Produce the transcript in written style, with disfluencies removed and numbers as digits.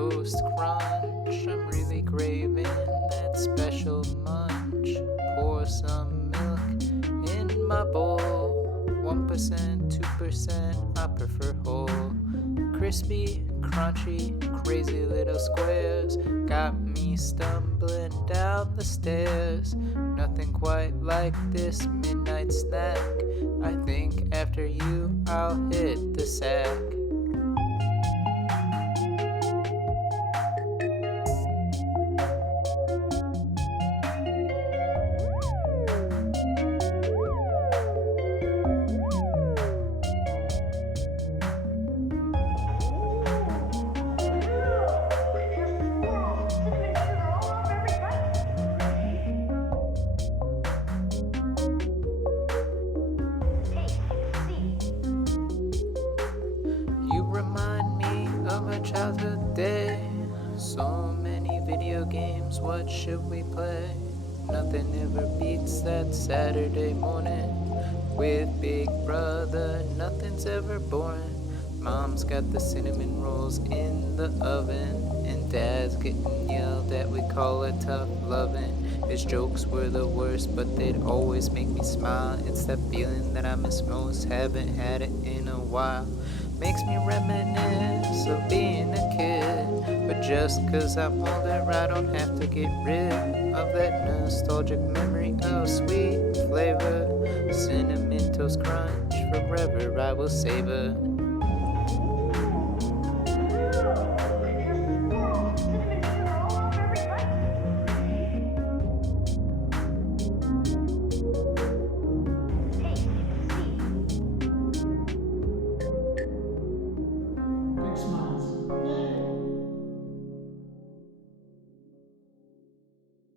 toast crunch. I'm really craving that special munch. Pour some milk in my bowl. 1%, 2%, I prefer whole. Crispy, crunchy, crazy little squares got me stumbling down the stairs. Nothing quite like this midnight snack. I think after you, I'll hit the sack. You remind me of a childhood day. So many video games, what should we play? Nothing ever beats that Saturday morning with Big Brother, nothing's ever boring. Mom's got the cinnamon rolls in the oven, and Dad's getting yelled at, we call it tough loving. His jokes were the worst, but they'd always make me smile. It's that feeling that I miss most, haven't had it in a while. Makes me reminisce of being a kid, but just cause I'm older I don't have to get rid of that nostalgic memory of sweet flavor. Cinnamon Toast Crunch, forever I will savor.